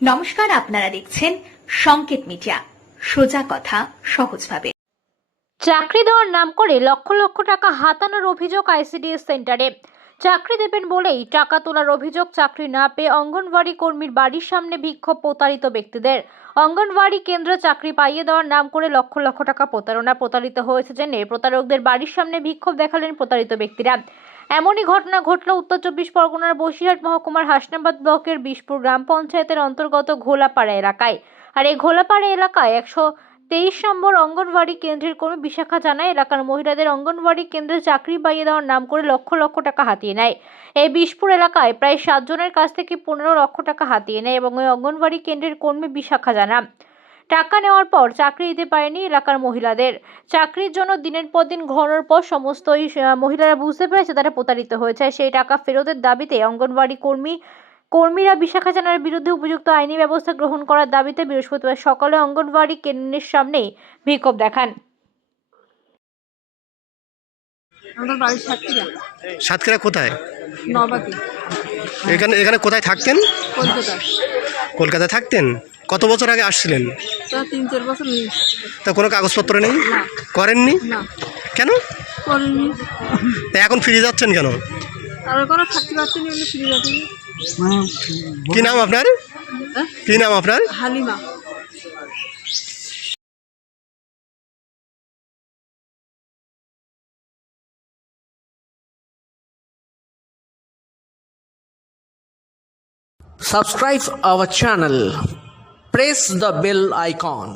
নমস্কার, আপনারা দেখছেন সংকেত মিডিয়া, সোজা কথা সহজভাবে। চাকরি দেওয়ার নাম করে লক্ষ লক্ষ টাকা হাতানোর অভিযোগ আইসিডিএস সেন্টারে। চাকরি দেবেন বলেই টাকা তোলার অভিযোগ। চাকরি না পেয়ে অঙ্গনওয়াড়ি কর্মীর বাড়ির সামনে বিক্ষোভ প্রতারিত ব্যক্তিদের। অঙ্গনওয়াড়ি কেন্দ্রে চাকরি পাইয়ে দেওয়ার নাম করে লক্ষ লক্ষ টাকা প্রতারিত হয়েছে জেনে প্রতারকদের বাড়ির সামনে বিক্ষোভ দেখালেন প্রতারিত ব্যক্তিরা। এমনই ঘটনা ঘটল উত্তর চব্বিশ পরগনার বসিরহাট মহকুমার হাসনাবাদ ব্লকের বিশপুর গ্রাম পঞ্চায়েতের অন্তর্গত ঘোলাপাড়া এলাকায়। আর এই ঘোলাপাড়া এলাকায় 123 নম্বর অঙ্গনওয়াড়ি কেন্দ্রের কর্মী বিশাখা জানায়, এলাকার মহিলাদের অঙ্গনওয়াড়ি কেন্দ্রে চাকরি পাইয়ে দেওয়ার নাম করে লক্ষ লক্ষ টাকা হাতিয়ে নেয়। এই বিশপুর এলাকায় প্রায় 7 জনের কাছ থেকে 15 লক্ষ টাকা হাতিয়ে নেয় এবং ওই অঙ্গনওয়াড়ি কেন্দ্রের কর্মী বিশাখা জানান, টাকা নেওয়ার পর চাকরি দিতে পারেনি এলাকার মহিলাদের। চাকরির জন্য দিনের পর দিন ঘোরানোর পর সমস্ত মহিলারা বুঝতে পেরেছে তারা প্রতারিত হয়েছে। সেই টাকা ফেরতের দাবিতে অঙ্গনওয়াড়ি কর্মীরা বিশাখা জানার বিরুদ্ধে উপযুক্ত আইনি ব্যবস্থা গ্রহণ করার দাবিতে বৃহস্পতিবার সকালে অঙ্গনওয়াড়ি কেন্দ্রের সামনেই বিক্ষোভ দেখান। আমাদের বাড়ি সাতক্ষীরা। সাতক্ষীরা কোথায়? নবাতি। এখানে কোথায় থাকতেন? কলকাতা। কলকাতায় থাকতেন। কত বছর আগে আসছিলেন? তা 3-4 বছর নেই। তা কোনো কাগজপত্র নেই? না। করেননি? না। কেন? করিনি। তা এখন ফিরে যাচ্ছেন কেন? আর কোনো থাকতে পারতেনি বলে ফিরে যাচ্ছি। কি নাম আপনার? কি নাম আপনার? Halima. Subscribe our channel. Press the bell icon.